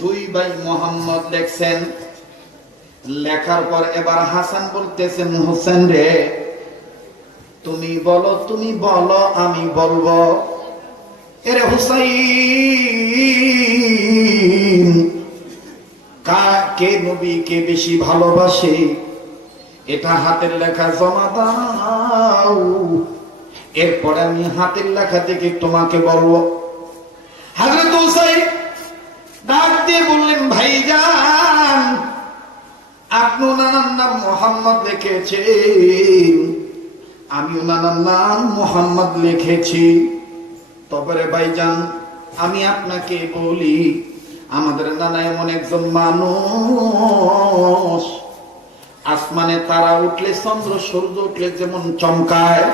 দুই ভাই মোহাম্মদ লেখছেন। লেখার পর এবার হাসান বলতেছেন, হোসেন রে তুমি বলো আমি বলবো। এরে হুসাইন, কে নবীকে বেশি ভালোবাসে এটা হাতের লেখা জমা দাও, এরপরে আমি হাতের লেখা থেকে তোমাকে বলবো। হযরত হুসাইন ডাক দিয়ে বললেন, ভাইজান আপনি ওনার নাম মোহাম্মদ লিখেছেন, আমি ওনার নাম মোহাম্মদ লিখেছি। তবে ভাইজান আমি আপনাকে বলি, আমাদের নানা এমন একজন মানুষ, আসমানে তারা উঠলে চন্দ্র সূর্য উঠলে যেমন চমকায়,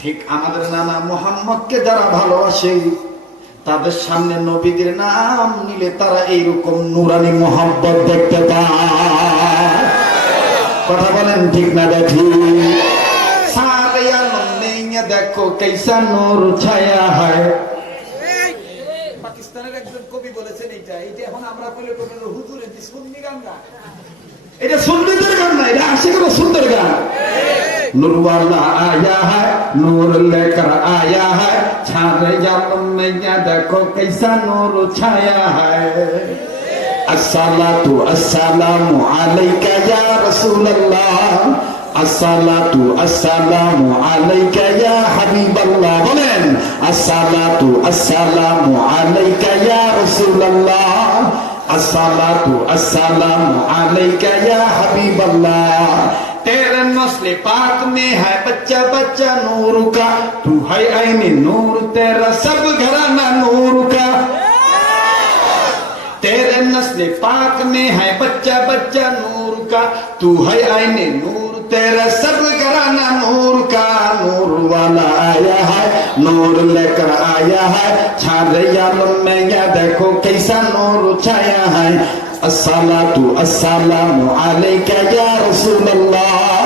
ঠিক আমাদের নানা মোহাম্মদকে যারা ভালোবাসে তাদের সামনে নবীদের নাম নিলে তারা এইরকম নুরানি মোহাম্মত দেখতে পায়। কথা বলেন ঠিক না দেখি? সারে আলম নেইয়া দেখো कैसा নূর ছায়া হয়। পাকিস্তানের একজন কবি বলেছেন এইটা এখন আমরা কইলে কবি হুজুরে দি সুন্নি গান না, এটা সুন্নিদের গান না, এটা আশিকের সুন্দর গান। नूर वाला आया है, नूर लेकर आया है, छारे आलम नैया देखो कैसा नूर छाया है। अस्सलातु अस्सलामु अलैका या रसूल अल्लाह, अस्सलातु अस्सलामु अलैका या हबीब अल्लाह। बोलें अस्सलातु अस्सलामु अलैका या रसूल अल्लाह, अस्सलातु अस्सलामु अलैका या हबीब अल्लाह। तेरे नस्ल पाक में है बच्चा बच्चा नूर का, तू है ऐने नूर तेरा सब घराना नूर का। तेरे नस्ल पाक में है बच्चा बच्चा नूर का, तू है ऐने नूर तेरा सब घराना नूर का। नूर वाला आया है, नूर लेकर आया है, छारे आलम में या देखो कैसा नूर छाया है। अस्सलातु अस्सलामु अलैका या रसूल अल्लाह,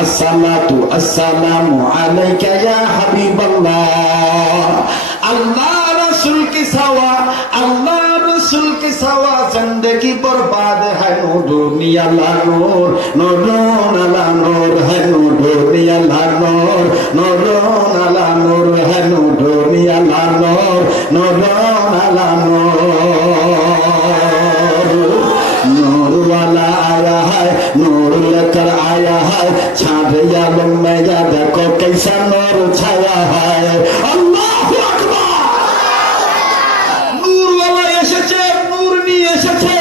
अस्सलातु अस्सलामु अलैका या हबीब अल्लाह। अल्लाह रसूल के सवा, अल्लाह रसूल के सवा जिंदगी बर्बाद है। नूर दुनिया ला नूर, नूर ला नूर है, नूर दुनिया ला नूर, नूर ला नूर है, नूर दुनिया ला नूर, नूर ला नूर। नूर वाला आया है, नूर लेकर आया है, छारे आलम में या देखो कैसा नूर छाया है। अल्लाहु আকবার। নূর वाला এসেছে, নূর নিয়ে এসেছে।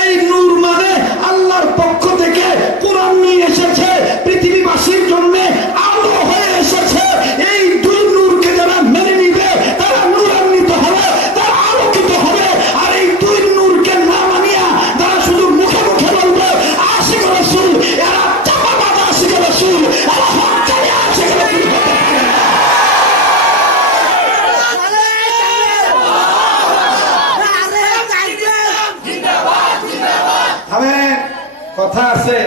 এই নূর মানে আল্লাহর পক্ষ থেকে কোরআন নিয়ে এসেছে, পৃথিবীবাসীর জন্য আলো হয়ে এসেছে। এই দুই নূরকে যারা মেনে নিবে তারা নূরান্বিত হবে, তারা আলোকিত হবে। আর এই দুই নূরকে না মানিয়া তারা শুধু মুখে মুখে বলবে আশিক রাসূল, এরা চাপাবাজ আশিক রাসূল, এরা হকচারী আশিক রাসূল। কথা আছে,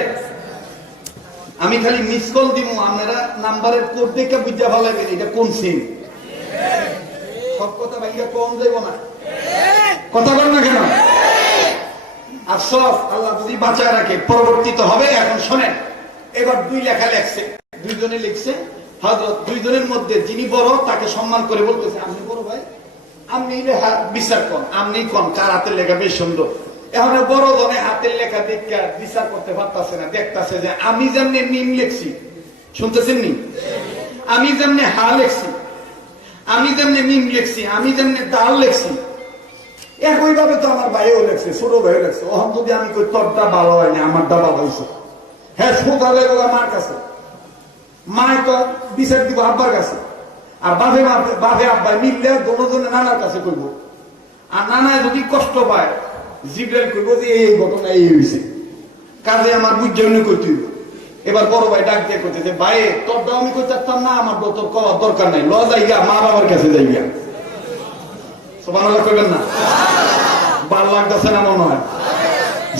আমি খালি মিস কল দিব, আপনারা নাম্বারের কোড দেখে বুঝা ভালো লাগবে এটা কোন সিম। সব কথা ভাইয়া কম যাইব না, কথা বল না কেন? আফসোস আল্লাহ যদি বাঁচায় রাখে পরবর্তীতে হবে। এখন শোনেন, এবার দুই লেখা লেখছে, দুইজনে লিখছে। হযরত দুইজনের মধ্যে যিনি বড় তাকে সম্মান করে বলতেছে, আপনি বড় ভাই, আপনি বিচার করেন, আপনি কোন কার হাতের লেখা বেশ সুন্দর। এখন বড় জনে হাতের লেখা দেখে বিচার করতে পারতেছে না, দেখতেছে যে আমি যেমনি মিম লেখছি, শুনতেছেন নি, আমি যেমনি হা লেখছি, আমি যেমনি মিম লেখছি, আমি যেমনি দাল লেখছি, একইভাবে তো আমার ভাইও লেখছে, ছোট ভাইও লেখছে। ওখান যদি আমি কই তোরটা ভালো হয়নি, আমারটা ভালো হয়েছে, হ্যাঁ সোজা লেখা মার কাছে, মায় তো বিচার দিব আব্বার কাছে, আর বাপে বাপে আব্বাই মিললে দুজনে নানার কাছে কইব। আর নানায় যদি কষ্ট পায় জিব্রাইল কইব যে এই ঘটনা এই হয়েছে, কাজে আমার বুঝে কইতে হইব। এবার বড় ভাই ডাক দিয়ে কইতে যে ভাই তোরটা আমি কই চাচ্তাম না, আমার তোর কওয়ার দরকার নাই, ল যাইগা মা বাবার কাছে যাইগা। সুবহানাল্লাহ কইবেন না? ভালো লাগতেছে না মনে হয়?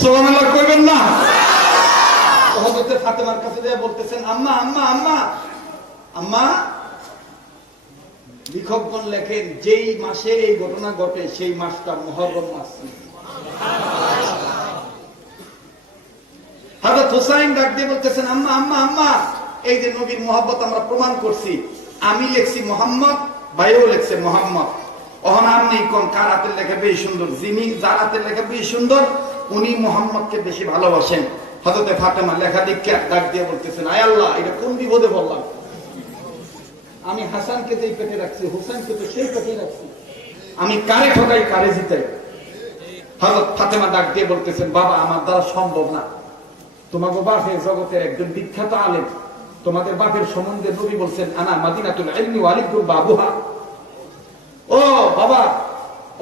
সুবহানাল্লাহ কইবেন না? হযরত ফাতেমার কাছে যায় বলতেছেন, আম্মা আম্মা আম্মা আম্মা। লেখকগণ লেখেন যেই মাসে এই ঘটনা ঘটে সেই মাসটা মুহররম মাস। হুসাইন ডাক দিয়ে বলতেছেন, আম্মা আম্মা আম্মা, এই যে নবীর মহব্বত আমরা প্রমাণ করছি, আমি লেখছি মোহাম্মদ, ভাইও লেখছে মোহাম্মদ। অহন আপনি কোন কার হাতের লেখা বেশি সুন্দর? যিনি যার হাতের লেখা বেশি সুন্দর উনি মোহাম্মদকে বেশি ভালোবাসেন। হযরতে ফাতেমা লেখা দীক্ষা ডাক দিয়ে বলতেছেন, আয় আল্লাহ, এটা কোন বিপদে বললাম? আমি হাসানকে যেই পেটে রাখছি, হুসাইনকে তো সেই পেটে রাখছি, আমি কারে ঠকাই কারে জিতাই? হযরত ফাতেমা ডাক দিয়ে বলতেছেন, বাবা আমার দ্বারা সম্ভব না। তোমাকে বাপের জগতের একজন বিখ্যাত আলেম, তোমাদের বাপের সম্বন্ধে নবী বলছেন, আনা মাদিনাতুল ইলমি ওয়া আলিকুম বাবুহা। ও বাবা,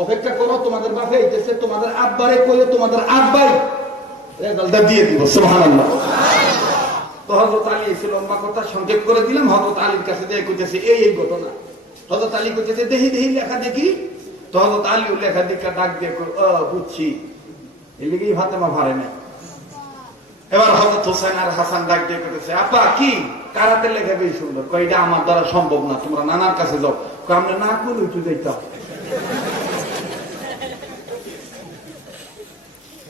অপেক্ষা করো, তোমাদের বাপে আইতেছে, তোমাদের আব্বারে কইও তোমাদের আব্বাই রেজাল্টটা দিয়ে দিব। সুবহানাল্লাহ। তো হযরত আলী এসে লম্বা কথা সংক্ষেপ করে দিলাম। হযরত আলীর কাছে দিয়ে কইতেছে এই ঘটনা। হযরত আলী কইতেছে, দেখি দেখি লেখা দেখি। তো হযরত আলী লেখা দেখা ডাক দিয়ে বুঝছি, এই লিগেই ফাতেমা পারে না। এবার হযরত হোসেন আর হাসান ডাক দিয়ে কইতেছে, আপা কি কারাতে লেখা বেশি সুন্দর? কই এটা আমার দ্বারা সম্ভব না, তোমরা নানার কাছে যাও। কই আমরা না কইলে তুই যাইতাম।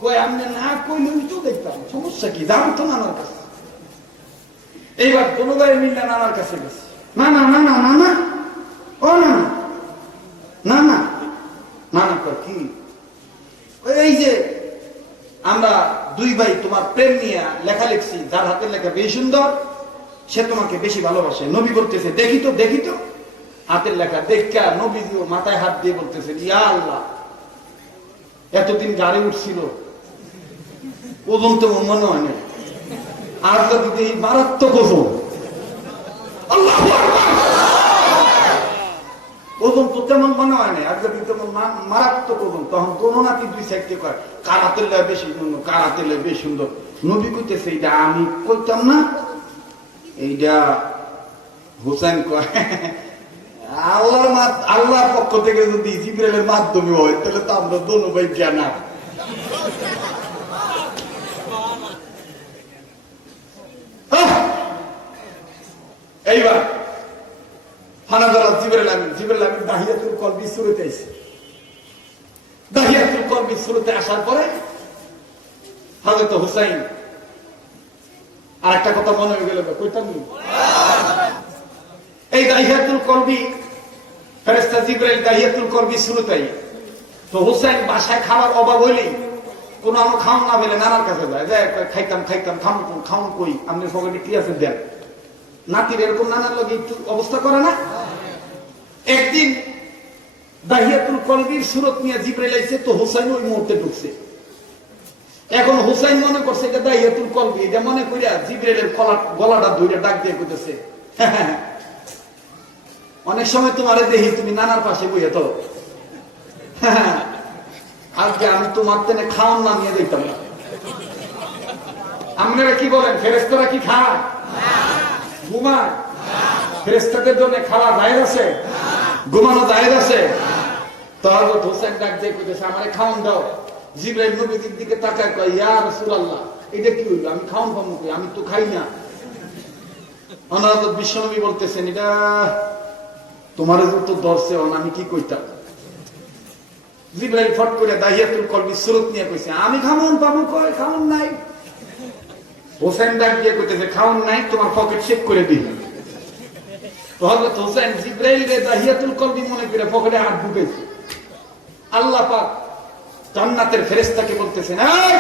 কই আমরা না কইলে তুই যাইতাম, সমস্যা কি? যাবো তো নানার কাছে। এইবার কোনো গায়ে মিললে নানার কাছে গেছে। না না না না না না, ও না না না না না, কি এই যে আমরা দুই ভাই তোমার প্রেম নিয়ে লেখা লিখছি, যার হাতের লেখা বেশি সুন্দর সে তোমাকে বেশি ভালোবাসে। নবী বলতেছে, দেখি তো দেখি তো হাতের লেখা। দেখা নবীজিও মাথায় হাত দিয়ে বলতেছেন, ইয়া আল্লাহ, এতদিন গাড়ি উঠছিল, ওজন তো মনে হয় না, আর যদি এই মারাত্মক ওজন, আল্লাহু আকবার, ওজন তো তেমন মনে হয় না, আর যদি তেমন মারাত্মক ওজন। তখন কোন নাতি দুই সাইডে কয়, কার হাতের লেখা বেশি সুন্দর, কার হাতের লেখা বেশি সুন্দর। নবী কইতেছে, এইটা আমি কইতাম না, এইটা হোসেন কয়। আল্লাহর পক্ষ থেকে যদি জিবরাইলের মাধ্যমে হয়, তাহলে তো আমরা দোনো ভাই জানা। এইবার ফানাদারা জিবরাইল আমিন দাহিয়াতুল কলবি শুরুতে আইছে। দাহিয়াতুল কলবি শুরুতে আসার পরে হযরত হুসাইন আর একটা কথা মনে হয়ে গেল, কইতাম এই দাহিয়াতুল কলবি ফেরেশতা জিবরাইল দাহিয়াতুল কলবি শুরুতে। তো হুসাইন বাসায় খাবার অভাব হইলেই, কোন আমার খাওন না পেলে নানার কাছে যায়, খাইতাম খাইতাম, খাওন কই, আপনি পকেটে কি আছে দেন। নাতির এরকম নানার লগে একটু অবস্থা করে না। একদিন দাহিয়াতুল কলবির সুরত নিয়ে জিবরাইল আইছে, তো হুসাইন ওই মুহূর্তে ঢুকছে। এখন হুসাইন মনে করছে এটা দাহিয়াতুল কলবি, এটা মনে করিয়া জিবরাইলের গলাটা ধরে ডাক দিয়ে কইতেছে, অনেক সময় তোমারে দেখি তুমি নানার পাশে বইয়া তো, আজকে আমি তোমার তেনে খাওয়ান না নিয়ে দেখতাম না। আপনারা কি বলেন, ফেরেশতারা কি খায়? ঘুমায়? ফেরেশতাদের জন্য খাওয়া জায়েজ আছে? ঘুমানো জায়েজ আছে? তো হযরত হোসেন ডাক দিয়ে কইতেছে, আমারে খাওন দাও। জিবরাইল নবীর দিকে তাকায় কয়, ইয়া রাসূলুল্লাহ, এটা কি হইল? আমি খাওন পাবো কই? আমি তো খাই না। হযরত বিশ্বনবী বলতেছেন, এটা তোমারে তো ধরছে, আমি কি কইতাম? জিবরাইল ফট করে দাহিয়াতুল কলবি সুরত নিয়ে কইছে, আমি খাওন পাবো কই? খাওন নাই। হোসেন ডাক দিয়ে কইতেছে, খাওন নাই, তোমার পকেট চেক করে দিই। তো হযরত হোসেন জিবরাইল রে দাহিয়াতুল কলবি মনে করে পকেটে হাত ঢুকেছে। আল্লাহ পাক জান্নাতের ফেরেশতাকে বলতেছেন, এই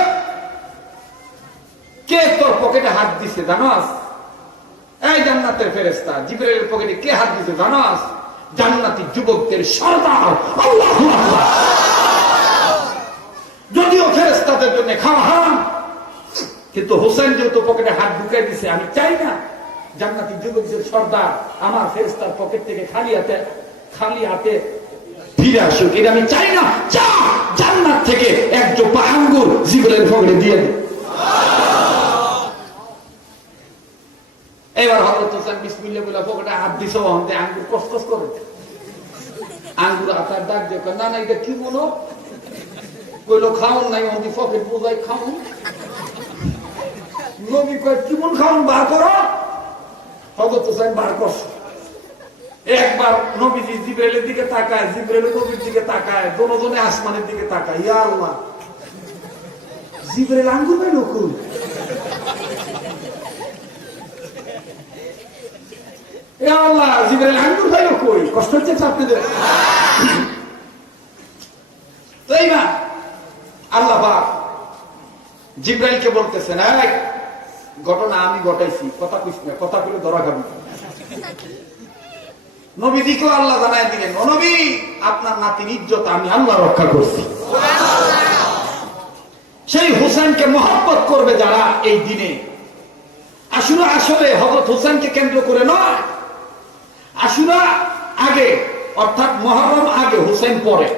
কে তোর পকেটে হাত দিছে জানোস? এই জান্নাতের ফেরেশতা, জিবরাইলের পকেটে কে হাত দিছে জানোস? জান্নাতি যুবকদের সরদার। আল্লাহু আকবার। যদিও ফেরেশতাদের জন্য খাওয়া হারাম, কিন্তু হোসেন যেহেতু পকেটে হাত ঢুকাই দিছে, আমি চাই না জান্নাতি যুবকদের সরদার আমার ফেরেশতার পকেট থেকে খালি হাতে ফিরে আসুক, এটা আমি চাই না। যা জান্নাত থেকে এক জোপা আঙ্গুর জিবরাইলের পকেটে দিয়ে দে। এবার হযরত হোসেন বিসমিল্লাহ বলে পকেটে হাত দিছে, ওখানে আঙ্গুর কসকস করে। আঙ্গুর হাতার ডাক দিয়ে কয়, না না, এটা কি বলো? কইলো খাওন নাই, ওখানে পকেট বোঝাই খাওন। নবী কয়, কি মন খাওন বার করো। হযরত হোসেন বার করছে। একবার নবীজি জিবরাইলের দিকে তাকায়, জিবরাইল নবীর দিকে তাকায়, দুজনে আসমানের দিকে তাকায়। ইয়া আল্লাহ, জিবরাইল আঙ্গুর পাইল কই? আল্লাহ জিবরাইল আঙ্গুর খাইলো কই, কষ্ট হচ্ছে আপনাদের? তাই না? আল্লাহ পাক জিবরাইলকে বলতেছেন, এই ঘটনা আমি ঘটাইছি, কথা কইস না, কথা বলে ধরা খাবি। নবীজিকেও আল্লাহ জানায় দিলেন, ও নবী, আপনার নাতির ইজ্জত আমি আল্লাহ রক্ষা করছি। সেই হুসাইনকে মহব্বত করবে যারা এই দিনে, আশুরা আসলে হযরত হুসাইনকে কেন্দ্র করে নয়, আশুরা আগে অর্থাৎ মুহররম আগে, হুসাইন পরে।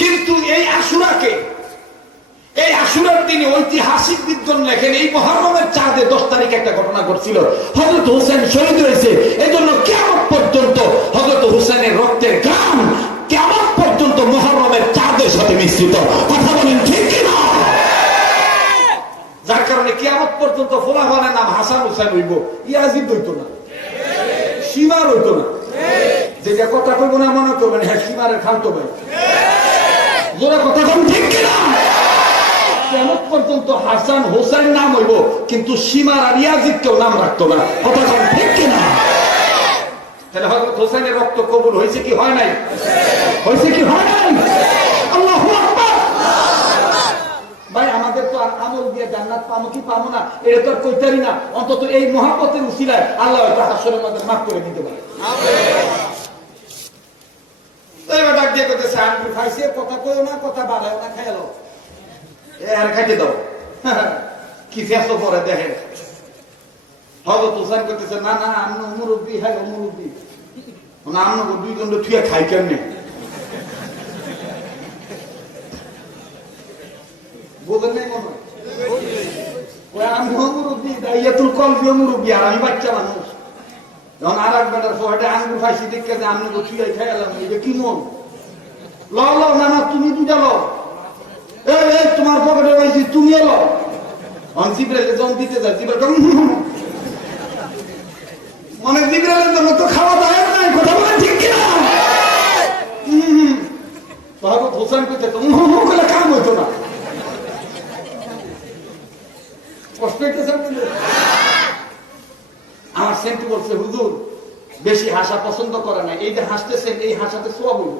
কিন্তু এই আশুরাকে, এই আশুরার দিনে ঐতিহাসিক বিদ্বান লেখেন, এই মুহররমের চাঁদে 10 তারিখ একটা ঘটনা ঘটছিল, হযরত হুসাইন শহীদ হয়েছে। এই জন্য কিয়ামত পর্যন্ত হযরত হুসাইনের রক্তের ঘাম কিয়ামত পর্যন্ত মুহররমের চাঁদের সাথে মিশ্রিত। কথা বলেন ঠিক কিনা? যার কারণে কিয়ামত পর্যন্ত ফলাফলের নাম হাসান হুসাইন হইব, ইয়াজিদ হইতো না, সীমার হইতো না। যেটা কথা কইব না মনে করবেন, হ্যাঁ সীমারের খালতো ভাই। জোরে কথা কম ঠিক কিনা? কিয়ামত পর্যন্ত হাসান হুসাইন নাম হইব, কিন্তু সীমার আর ইয়াজিদ কেউ নাম রাখতো না। কথা কম ঠিক কিনা? তাহলে হযরত হুসাইনের রক্ত কবুল হয়েছে কি হয় নাই? হয়েছে কি হয় নাই? আল্লাহু আকবার। ভাই আমাদের তো আর আমল দিয়ে জান্নাত পাবো কি পাবো না এটা তো আর কইতারি না, অন্তত এই মহব্বতের উসিলায় আল্লাহ হয়তো হাসরের মধ্যে মাফ করে দিতে পারে। এবার ডাক দিয়ে কইতেছে, আঙ্গুর খাইছে, কথা কইও না, কথা বাড়ায়ও না, খাইলো আর খাইতে দাও। কি ফেসো পরে দেখেন হযরত হুসাইন কইতেছে, না না আমি মুরব্বী, হ্যাঁ মুরব্বী না, আমি দুইজন থুয়া খাই কেমনে? বোঝেন নাই মনে হয়? ওই আমি মুরব্বী, দাইয়াতুল কলবি মুরব্বী, আর আমি বাচ্চা মানুষ। যখন আর এক বেটার ফোহাটে আঙ্গুর ফাইসি দেখে যে আমি থুয়াই খাইলাম, এটা কি মন? লও লও, না না তুমি দুটা লও, এই তোমার পকেটে পাইছি তুমি লও। জিবরাইল যখন দিতে যায়, জিবরাইল মানে জিবরাইলের জন্য তো খাওয়া দাওয়া নাই। কথা বলেন ঠিক কিনা? হযরত হুসাইন কইতে তো করে কাম হইতো না। কষ্ট হইতেছে আমার সেন্টু বলছে, হুজুর বেশি হাসা পছন্দ করে না, এই যে হাসতেছেন এই হাসাতে সওয়াব হইব।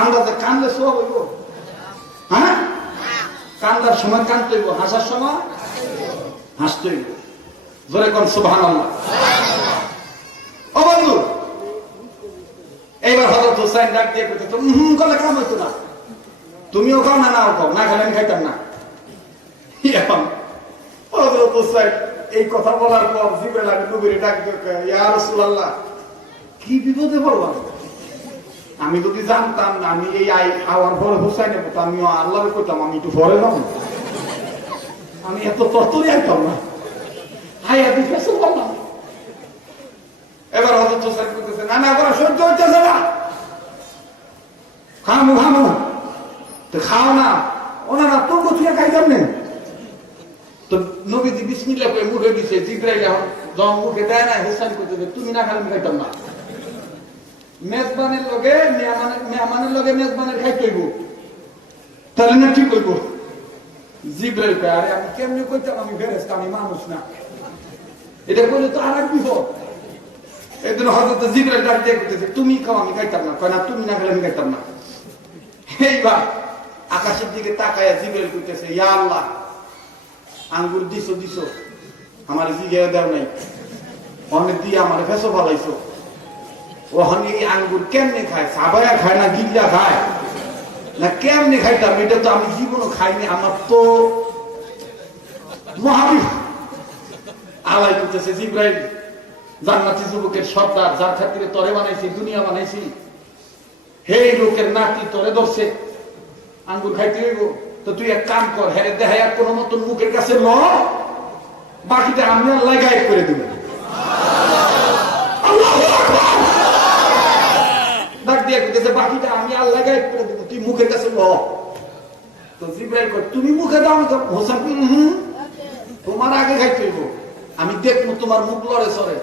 আমরা যে কান্দলে সওয়াব হইব? হ্যাঁ, কান্দার সময় কান্দতে হইব, হাসার সময় হাসতে হইব। জোরে কোন সুবহানাল্লাহ। ও বন্ধু, এইবার হযরত হুসাইন ডাক দিয়ে কইতে তো কলে কাম হইতো না, তুমিও খাও না, নাও খাও, না খেলে আমি খাইতাম না। হযরত হুসাইন এই কথা বলার পর জিবরাইল আগে নবীরে ডাক দিয়ে কয়, ইয়া রাসূলুল্লাহ, কি বিপদে পড়লাম? আমি যদি জানতাম না আমি এই আওয়ার পরে হুসাইনের কথা, আমিও আল্লাহরে কইতাম আমি একটু পরে যাবো, আমি এত তরতরি আইতাম না। এবার হযরত হুসাইন বলতেছে, না না করে সহ্য হইতেছে না, খামু খামু, তো খাও না। ওনারা তোর কোথায় খাইতাম নেই তো নবীজি বিসমিল্লাহ করে মুখে দিছে। জিবরাইল যখন মুখে দেয় না, হুসাইন করতেছে, তুমি না খালে আমি খাইতাম না। মেজবানের লগে মেহমানের লগে মেজবানের খাইতে হইব, তাহলে না ঠিক হইব। জিবরাইল কয়, আরে আমি কেমনে কইতাম, আমি ফেরেশতা, আমি মানুষ না, এটা কইলে তো আর এক বিপদ। এই জন্য হযরত জিবরাইল ডাক দিয়ে কইতেছে, তুমি খাও আমি খাইতাম না। কয় না, তুমি না খেলে আমি খাইতাম না। এইবার আকাশের দিকে তাকায়া জিবরাইল কইতেছে, ইয়া আল্লাহ, আঙ্গুর দিছো দিছো, আমার জিগায় দাও নাই, অনেক দিয়ে আমার ফেসো ফলাইছো। ওখানে এই আঙ্গুর কেমনে খায়? সাবায়া খায় না গিল্লা খায় না কেমনে খাইতাম? এটা তো আমি জীবনও খাইনি, আমার তো মহাবীর আলাই করতেছে। জিবরাইল জান্নাতি যুবকের সর্দার, যার খাতিরে তরে বানাইছি, দুনিয়া বানাইছি, হে লোকের নাতি তরে ধরছে, আঙ্গুর খাইতে হইব, তো তুই এক কাম কর, হ্যাঁ দেখায় কোন মতন মুখের কাছে ল, বাকিটা আমি আল্লাহ গায়েব করে দিব। ডাক দিয়ে কইতেছে, বাকিটা আমি আল্লাহ গায়েব করে দিব, তুই মুখের কাছে ল। তো জিবরাইল কয়, তুমি মুখে দাও না? হোসেন তোমার আগে খাইতে হইব, আমি দেখবো তোমার মুখ লড়ে সরে।